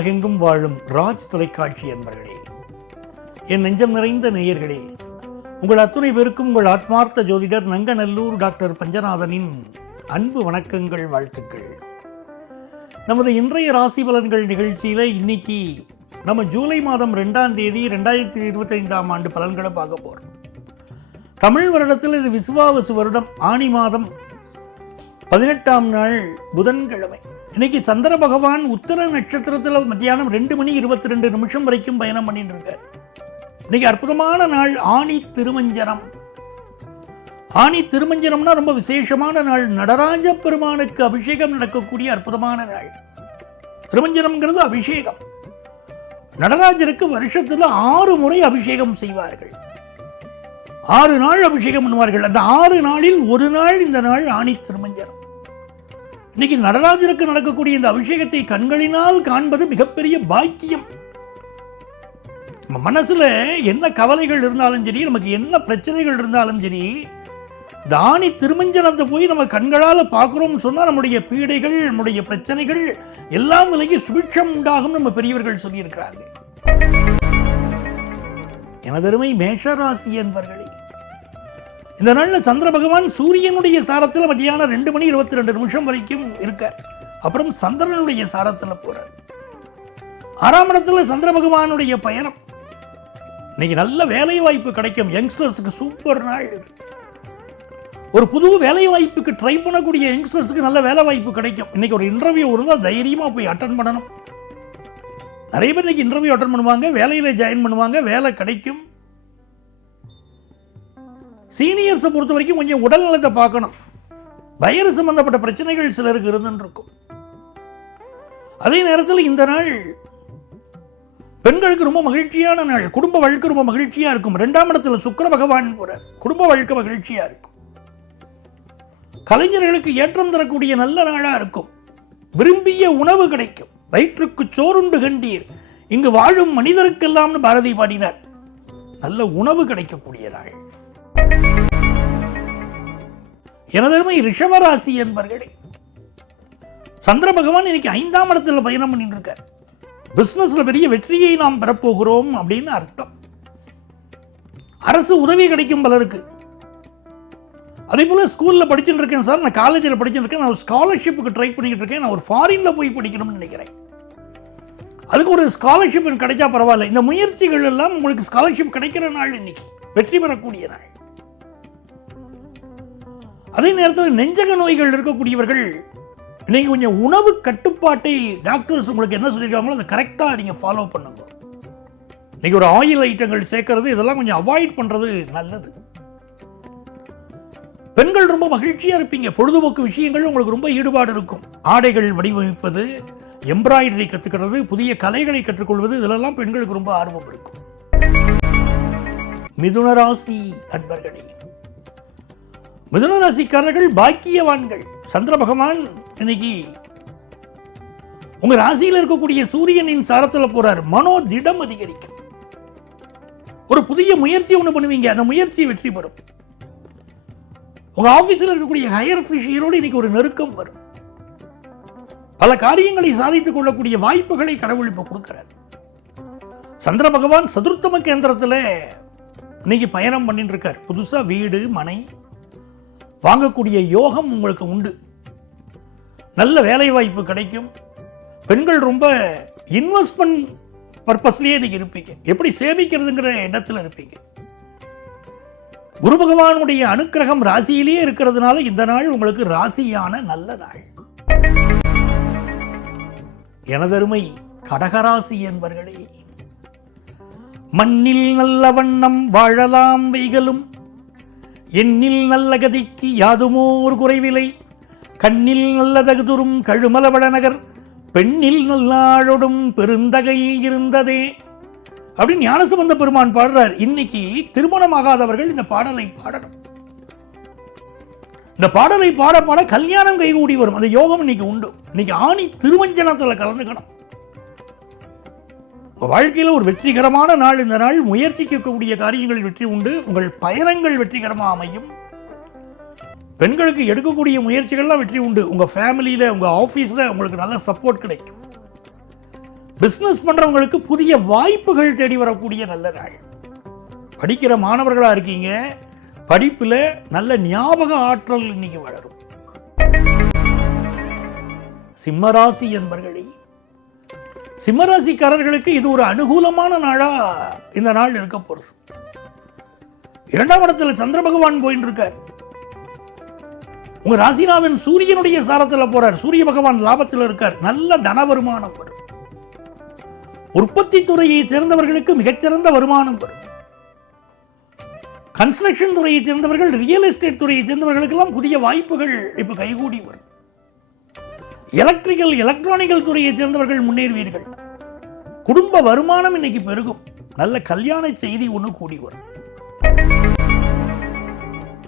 உலகெங்கும் வாழும் ராஜ் தொலைக்காட்சி அன்பர்களே, என் நெஞ்சம் நிறைந்த நேயர்களே, உங்கள் அத்துணை பேருக்கும் உங்கள் ஆத்மார்த்த ஜோதிடர் நங்கநல்லூர் டாக்டர் பஞ்சநாதனின் அன்பு வணக்கங்கள், வாழ்த்துக்கள். நமது இன்றைய ராசி பலன்கள் நிகழ்ச்சியில் இன்னைக்கு நம்ம ஜூலை மாதம் 2ஆம் தேதி 2025ஆம் ஆண்டு பலன்களை பார்க்க போகிறோம். தமிழ் வருடத்தில் இது விசுவாவசு வருடம், ஆனி மாதம் 18ஆம் நாள் புதன்கிழமை. இன்னைக்கு சந்திர பகவான் உத்தர நட்சத்திரத்தில் மத்தியானம் 2:22 வரைக்கும் பயணம் பண்ணிட்டு இருக்கார். இன்னைக்கு அற்புதமான நாள், ஆனி திருமஞ்சனம். ஆனி திருமஞ்சனம்னா ரொம்ப விசேஷமான நாள். நடராஜ பெருமானுக்கு அபிஷேகம் நடக்கக்கூடிய அற்புதமான நாள். திருமஞ்சனம்ங்கிறது அபிஷேகம். நடராஜருக்கு வருஷத்துல 6 முறை அபிஷேகம் செய்வார்கள். 6 நாள் அபிஷேகம் பண்ணுவார்கள். அந்த 6 நாளில் ஒரு நாள் இந்த நாள் ஆனி திருமஞ்சனம். இன்னைக்கு நடராஜருக்கு நடக்கக்கூடிய இந்த அபிஷேகத்தை கண்களினால் காண்பது மிகப்பெரிய பாக்கியம். நம்ம மனசுல என்ன கவலைகள் இருந்தாலும் சரி, நமக்கு என்ன பிரச்சனைகள் இருந்தாலும் சரி, இந்த ஆனி திருமஞ்சனத்தை போய் நம்ம கண்களால் பார்க்கிறோம்னு சொன்னா நம்முடைய பீடைகள், நம்முடைய பிரச்சனைகள் எல்லாம் விலகி சுபிட்சம் உண்டாகும் நம்ம பெரியவர்கள் சொல்லியிருக்கிறாங்க. எனதருமை மேஷராசி என்பர்களே, இந்த நாளில் சந்திர பகவான் சூரியனுடைய சாரத்தில் மத்தியானம் 2:22 வரைக்கும் இருக்க, அப்புறம் சந்திரனுடைய சாரத்தில் போறார். 6ஆம் இடத்துல சந்திர பகவானுடைய பயணம். இன்னைக்கு நல்ல வேலை வாய்ப்பு கிடைக்கும். யங்ஸ்டர்ஸுக்கு சூப்பர் நாள். ஒரு புது வேலை வாய்ப்புக்கு ட்ரை பண்ணக்கூடிய யங்ஸ்டர்ஸுக்கு நல்ல வேலை வாய்ப்பு கிடைக்கும். இன்னைக்கு ஒரு இன்டர்வியூ இருந்தால் தைரியமா போய் அட்டன் பண்ணணும். நிறைய பேர் இன்னைக்கு இன்டர்வியூ அட்டன் பண்ணுவாங்க, வேலையில ஜாயின் பண்ணுவாங்க, வேலை கிடைக்கும். சீனியர்ஸை பொறுத்த வரைக்கும் கொஞ்சம் உடல் நலத்தை பார்க்கணும். வயிறு சம்பந்தப்பட்ட பிரச்சனைகள் சிலருக்கு இருந்துருக்கும். அதே நேரத்தில் இந்த நாள் பெண்களுக்கு ரொம்ப மகிழ்ச்சியான நாள். குடும்ப வாழ்க்கை ரொம்ப மகிழ்ச்சியா இருக்கும். 2ஆம் இடத்துல சுக்கிர பகவான் போறார். குடும்ப வாழ்க்கை மகிழ்ச்சியா இருக்கும். கலைஞர்களுக்கு ஏற்றம் தரக்கூடிய நல்ல நாளா இருக்கும். விரும்பிய உணவு கிடைக்கும். வயிற்றுக்கு சோறுண்டு கண்டீர், இங்கு வாழும் மனிதருக்கெல்லாம் பாரதி பாடினார். நல்ல உணவு கிடைக்கக்கூடிய நாள். எனதருமை ரிஷபராசி என்பர்களே, சந்திர பகவான் இன்னைக்கு 5ஆம் இடத்துல பயணம் பண்ணிட்டு இருக்கார். பிசினஸ்ல பெரிய வெற்றியை நாம் பெறப்போகிறோம் அப்படின்னு அர்த்தம். அரசு உதவி கிடைக்கும் பலருக்கு. அதே போல ஸ்கூல்ல படிச்சுட்டு இருக்கேன் சார், நான் காலேஜில் படிச்சுட்டு இருக்கேன், நான் ஸ்காலர்ஷிப்புக்கு ட்ரை பண்ணிட்டு இருக்கேன், நான் ஒரு ஃபாரின்ல போய் படிக்கணும்னு நினைக்கிறேன், அதுக்கு ஒரு ஸ்காலர்ஷிப் கிடைச்சா பரவாயில்ல. இந்த முயற்சிகள் எல்லாம் உங்களுக்கு ஸ்காலர்ஷிப் கிடைக்கிற நாள், இன்னைக்கு வெற்றி பெறக்கூடிய நாள். அதே நேரத்தில் நெஞ்சக நோய்கள் இருக்கக்கூடியவர்கள் இன்னைக்கு கொஞ்சம் உணவு கட்டுப்பாட்டை டாக்டர்ஸ் உங்களுக்கு என்ன சொல்லியிருக்காங்களோ அதை கரெக்டாக நீங்கள் ஃபாலோ பண்ணுங்க. இன்னைக்கு ஒரு ஆயில் ஐட்டங்கள் சேர்க்கறது இதெல்லாம் கொஞ்சம் அவாய்ட் பண்ணுறது நல்லது. பெண்கள் ரொம்ப மகிழ்ச்சியாக இருப்பீங்க. பொழுதுபோக்கு விஷயங்கள் உங்களுக்கு ரொம்ப ஈடுபாடு இருக்கும். ஆடைகள் வடிவமைப்பது, எம்ப்ராய்டரி கற்றுக்கிறது, புதிய கலைகளை கற்றுக்கொள்வது, இதிலெல்லாம் பெண்களுக்கு ரொம்ப ஆர்வம் இருக்கும். மிதுன ராசி அன்பர்களே, மிதுன ராசிக்காரர்கள் பாக்கியவான்கள். சந்திர பகவான் இன்னைக்கு உங்க ராசியில் இருக்கக்கூடிய சூரியனின் சாரத்தில் போறார். மனோ திடம் அதிகரிக்கும். ஒரு புதிய முயற்சி ஒன்று பண்ணுவீங்க, அந்த முயற்சி வெற்றி பெறும். உங்க ஆபீஸில் இருக்கக்கூடிய ஹையர் அஃபிஷியலோடு இன்னைக்கு ஒரு நெருக்கம் வரும். பல காரியங்களை சாதித்துக் கொள்ளக்கூடிய வாய்ப்புகளை கடவுள் இப்ப கொடுக்கிறார். சந்திர பகவான் சதுர்த்தம கேந்திரத்தில் இன்னைக்கு பயணம் பண்ணிட்டு இருக்கார். புதுசா வீடு மனை வாங்கக்கூடிய யோகம் உங்களுக்கு உண்டு. நல்ல வேலை வாய்ப்பு கிடைக்கும். பெண்கள் ரொம்ப இன்வெஸ்ட்மெண்ட் பர்பஸ்லயே நீங்க இருப்பீங்க. எப்படி சேமிக்கிறதுங்கிற இடத்துல இருப்பீங்க. குரு பகவானுடைய அனுக்கிரகம் ராசியிலேயே இருக்கிறதுனால இந்த நாள் உங்களுக்கு ராசியான நல்ல நாள். எனதருமை கடகராசி என்பர்களே, மண்ணில் நல்ல வண்ணம் வாழலாம் வைகளும், எண்ணில் நல்ல கதிக்கு யாதுமோ ஒரு குறைவில்லை, கண்ணில் நல்ல தகுதுரும் கழுமலவள நகர், பெண்ணில் நல்லாழொடும் பெருந்தகை இருந்ததே அப்படின்னு ஞானசம்பந்த பெருமான் பாடுறார். இன்னைக்கு திருமணமாகாதவர்கள் இந்த பாடலை பாடணும். இந்த பாடலை பாட பாட கல்யாணம் கைகூடி வரும். அந்த யோகம் இன்னைக்கு உண்டு. இன்னைக்கு ஆனி திருமஞ்சனத்துல கலந்துக்கணும். வாழ்க்கையில் ஒரு வெற்றிகரமான நாள் இந்த நாள். முயற்சிக்கக்கூடிய காரியங்களில் வெற்றி உண்டு. உங்கள் பயணங்கள் வெற்றிகரமாக அமையும். பெண்களுக்கு எடுக்கக்கூடிய முயற்சிகள்லாம் வெற்றி உண்டு. உங்கள் ஃபேமிலியில், உங்கள் ஆஃபீஸில் உங்களுக்கு நல்ல சப்போர்ட் கிடைக்கும். பிசினஸ் பண்றவங்களுக்கு புதிய வாய்ப்புகள் தேடி வரக்கூடிய நல்ல நாள். படிக்கிற மாணவர்களா இருக்கீங்க, படிப்புல நல்ல ஞாபக ஆற்றல் இன்னைக்கு வளரும். சிம்மராசி என்பர்களே, சிம்மராசிக்காரர்களுக்கு இது ஒரு அனுகூலமான நாளா இந்த நாள் இருக்க போறது. 2ஆம் இடத்துல சந்திர பகவான் போயிட்டு இருக்கார். உங்க ராசிநாதன் சூரியனுடைய சாரத்துல போறார். சூரிய பகவான் லாபத்தில் இருக்கார். நல்ல தன வருமானம் வரும். உற்பத்தி துறையை சேர்ந்தவர்களுக்கு மிகச்சிறந்த வருமானம் வரும். கன்ஸ்ட்ரக்ஷன் துறையை சேர்ந்தவர்கள், ரியல் எஸ்டேட் துறையை சேர்ந்தவர்களுக்கெல்லாம் புதிய வாய்ப்புகள் இப்ப கைகூடி வரும். எலக்ட்ரிக்கல் எலக்ட்ரானிக்கல் துறையை சேர்ந்தவர்கள் முன்னேறுவீர்கள். குடும்ப வருமானம் இன்னைக்கு பெருகும். நல்ல கல்யாண செய்தி ஒன்று கூடி வரும்.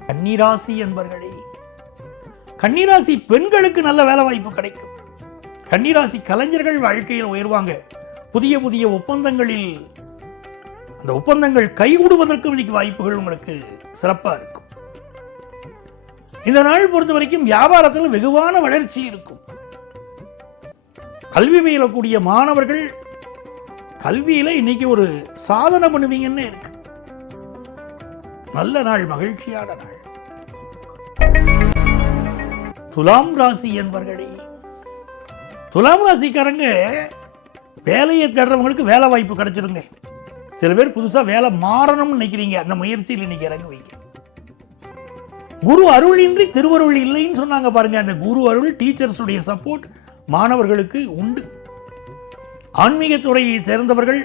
கன்னிராசி என்பர்களே, கன்னிராசி பெண்களுக்கு நல்ல வேலை வாய்ப்பு கிடைக்கும். கன்னிராசி கலைஞர்கள் வாழ்க்கையில் உயர்வாங்க. புதிய புதிய ஒப்பந்தங்களில் அந்த ஒப்பந்தங்கள் கைகூடுவதற்கும் இன்னைக்கு வாய்ப்புகள் உங்களுக்கு சிறப்பாக இருக்கும். இந்த நாள் பொறுத்த வரைக்கும் வியாபாரத்தில் வெகுவான வளர்ச்சி இருக்கும். கல்வி பயிலக்கூடிய மாணவர்கள் கல்வியில இன்னைக்கு ஒரு சாதனை பண்ணுவீங்கன்னு இருக்கு. நல்ல நாள், மகிழ்ச்சியான நாள். துலாம் ராசி என்பர்களே, துலாம் ராசிக்காரங்க வேலையை தேடுறவங்களுக்கு வேலை வாய்ப்பு கிடைச்சிருங்க. சில பேர் புதுசா வேலை மாறணும்னு நினைக்கிறீங்க, அந்த முயற்சியில் இன்னைக்கு இறங்குவீங்க. குரு அருள் இன்றி திருவருள் இல்லைன்னு சொன்னாங்க பாருங்க. அந்த குரு அருள், டீச்சர்ஸுடைய சப்போர்ட் மாணவர்களுக்கு உண்டு. ஆன்மீக துறையை சேர்ந்தவர்கள்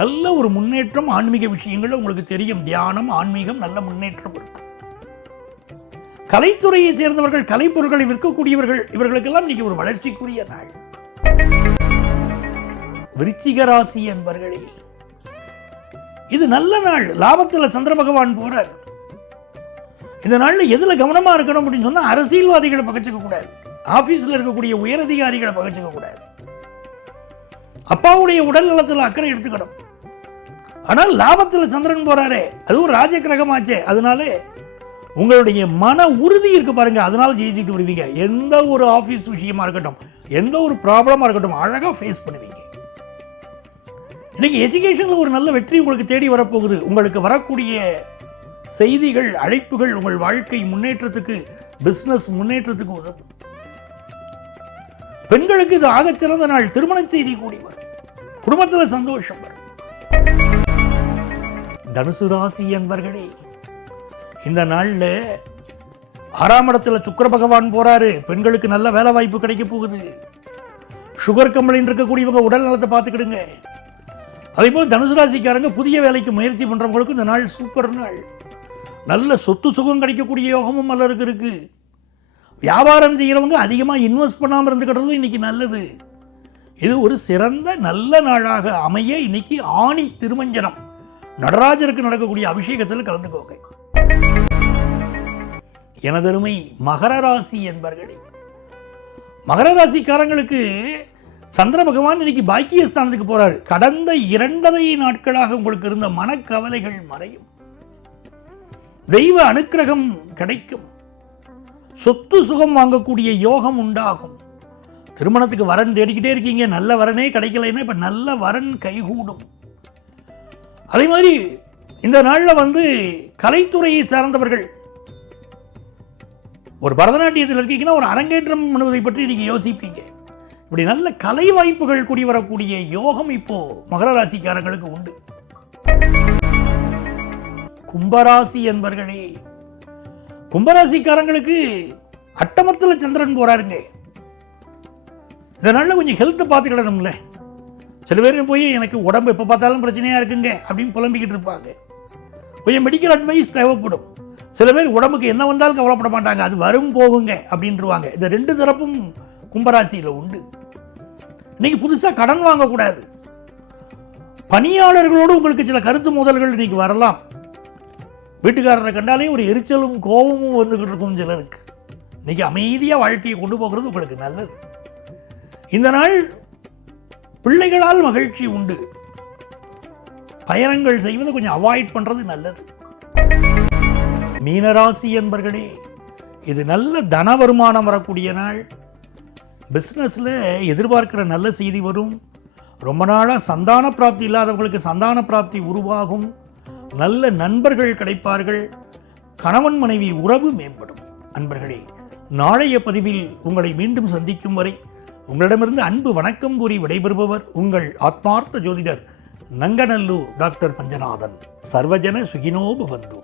நல்ல ஒரு முன்னேற்றம். ஆன்மீக விஷயங்கள் உங்களுக்கு தெரியும். தியானம், ஆன்மீகம், நல்ல முன்னேற்றம் இருக்கு. கலைத்துறையை சேர்ந்தவர்கள், கலைப்பொருட்களை விற்கக்கூடியவர்கள், இவர்களுக்கெல்லாம் இன்னைக்கு ஒரு வளர்ச்சிக்குரிய நாள். விருச்சிக ராசி என்பர்களே, இது நல்ல நாள். லாபத்தில் சந்திர பகவான் போறார். இந்த நாள்ல எதுல கவனமா இருக்கணும் அப்படின்னு சொன்னா, அரசியல்வாதிகளை பகச்சுக்க கூடாது. ஆபீஸ்ல இருக்கக்கூடிய உயரதிகாரிகளை பகச்சுக்க கூடாது. அப்பாவுடைய உடல் நலத்தில் அக்கறை எடுத்துக்கணும். ஆனால் லாபத்தில் சந்திரன் போறாரே, அதுவும் ராஜ கிரகமாச்சே, அதனால உங்களுடைய மன உறுதி இருக்கு பாருங்க, அதனால ஜெயிச்சுட்டு வருவீங்க. எந்த ஒரு ஆபீஸ் விஷயமா இருக்கட்டும், எந்த ஒரு ப்ராப்ளமா இருக்கட்டும், அழகா ஃபேஸ் பண்ணுவீங்க. இன்னைக்கு எஜுகேஷன்ல ஒரு நல்ல வெற்றி உங்களுக்கு தேடி வரப்போகுது. உங்களுக்கு வரக்கூடிய செய்திகள், அழைப்புகள் உங்கள் வாழ்க்கை முன்னேற்றத்துக்கு, பிசினஸ் முன்னேற்றத்துக்கு உதவும். பெண்களுக்கு இது ஆகச்சிறந்த நாள். திருமண செய்தி கூடி வரும். குடும்பத்தில் சந்தோஷம் வரும். தனுசு ராசி என்பர்களே, இந்த நாள்ல 6ஆம் இடத்துல சுக்கிர பகவான் போறாரு. பெண்களுக்கு நல்ல வேலை வாய்ப்பு கிடைக்க போகுது. சுகர் கம்பளைன்னு இருக்கக்கூடியவங்க உடல் நலத்தை பார்த்துக்கிடுங்க. அதே போல் தனுசு ராசிக்காரங்க புதிய வேலைக்கு முயற்சி பண்றவங்களுக்கு இந்த நாள் சூப்பர் நாள். நல்ல சொத்து சுகம் கிடைக்கக்கூடிய யோகமும் மலருக்கு இருக்கு. வியாபாரம் செய்கிறவங்க அதிகமாக இன்வெஸ்ட் பண்ணாமல் இருந்துக்கிட்டதும் இன்னைக்கு நல்லது. இது ஒரு சிறந்த நல்ல நாளாக அமைய இன்னைக்கு ஆணி திருமஞ்சனம் நடராஜருக்கு நடக்கக்கூடிய அபிஷேகத்தில் கலந்துக்கோங்க. எனதருமை மகர ராசி என்பர்களே, மகர ராசிக்காரங்களுக்கு சந்திர பகவான் இன்னைக்கு பாக்கியஸ்தானத்துக்கு போறாரு. கடந்த 2.5 நாட்களாக உங்களுக்கு இருந்த மனக்கவலைகள் மறையும். தெய்வ அனுக்கிரகம் கிடைக்கும். சொத்து சுகம் வாங்கக்கூடிய யோகம் உண்டாகும். திருமணத்துக்கு வரன் தேடிக்கிட்டே இருக்கீங்க, நல்ல வரனே கிடைக்கலைன்னா இப்ப நல்ல வரன் கைகூடும். அதே மாதிரி இந்த நாள்ல கலைத்துறையை சார்ந்தவர்கள், ஒரு பரதநாட்டியத்தில் இருக்கீங்கன்னா ஒரு அரங்கேற்றம் பண்ணுவதை பற்றி நீங்க யோசிப்பீங்க. இப்படி நல்ல கலை வாய்ப்புகள் கூடி வரக்கூடிய யோகம் இப்போ மகர ராசிக்காரங்களுக்கு உண்டு. கும்பராசி என்பர்களே, கும்பராசிக்காரங்களுக்கு அட்டமத்தில் சந்திரன் போறாருங்க. இந்த நாள்ல கொஞ்சம் ஹெல்த் பார்த்துக்கிடணும்ல. சில பேர் போய் எனக்கு உடம்பு எப்போ பார்த்தாலும் பிரச்சனையா இருக்குங்க அப்படின்னு புலம்பிக்கிட்டு இருப்பாங்க. கொஞ்சம் மெடிக்கல் அட்வைஸ் தேவைப்படும். சில பேர் உடம்புக்கு என்ன வந்தாலும் கவலைப்பட மாட்டாங்க, அது வரும் போகுங்க அப்படின்ட்டுருவாங்க. இந்த 2 தரப்பும் கும்பராசியில் உண்டு. இன்னைக்கு புதுசாக கடன் வாங்கக்கூடாது. பணியாளர்களோடு உங்களுக்கு சில கருத்து மோதல்கள் இன்னைக்கு வரலாம். வீட்டுக்காரரை கண்டாலே ஒரு எரிச்சலும் கோபமும் வந்துகிட்டு இருக்கும் சிலருக்கு. இன்னைக்கு அமைதியாக வாழ்க்கையை கொண்டு போகிறது உங்களுக்கு நல்லது. இந்த நாள் பிள்ளைகளால் மகிழ்ச்சி உண்டு. பயணங்கள் செய்வதை கொஞ்சம் அவாய்ட் பண்றது நல்லது. மீனராசி என்பர்களே, இது நல்ல தன வருமானம் வரக்கூடிய நாள். பிஸ்னஸில் எதிர்பார்க்கிற நல்ல செய்தி வரும். ரொம்ப நாளாக சந்தான பிராப்தி இல்லாதவங்களுக்கு சந்தான பிராப்தி உருவாகும், நல்ல நண்பர்கள் கிடைப்பார்கள், கணவன் மனைவி உறவு மேம்படும். அன்பர்களே, நாளைய பதிவில் உங்களை மீண்டும் சந்திக்கும் வரை உங்களிடமிருந்து அன்பு வணக்கம் கூறி விடைபெறுபவர் உங்கள் ஆத்மார்த்த ஜோதிடர் நங்கநல்லூர் டாக்டர் பஞ்சநாதன். சர்வஜன சுகினோ பவந்து.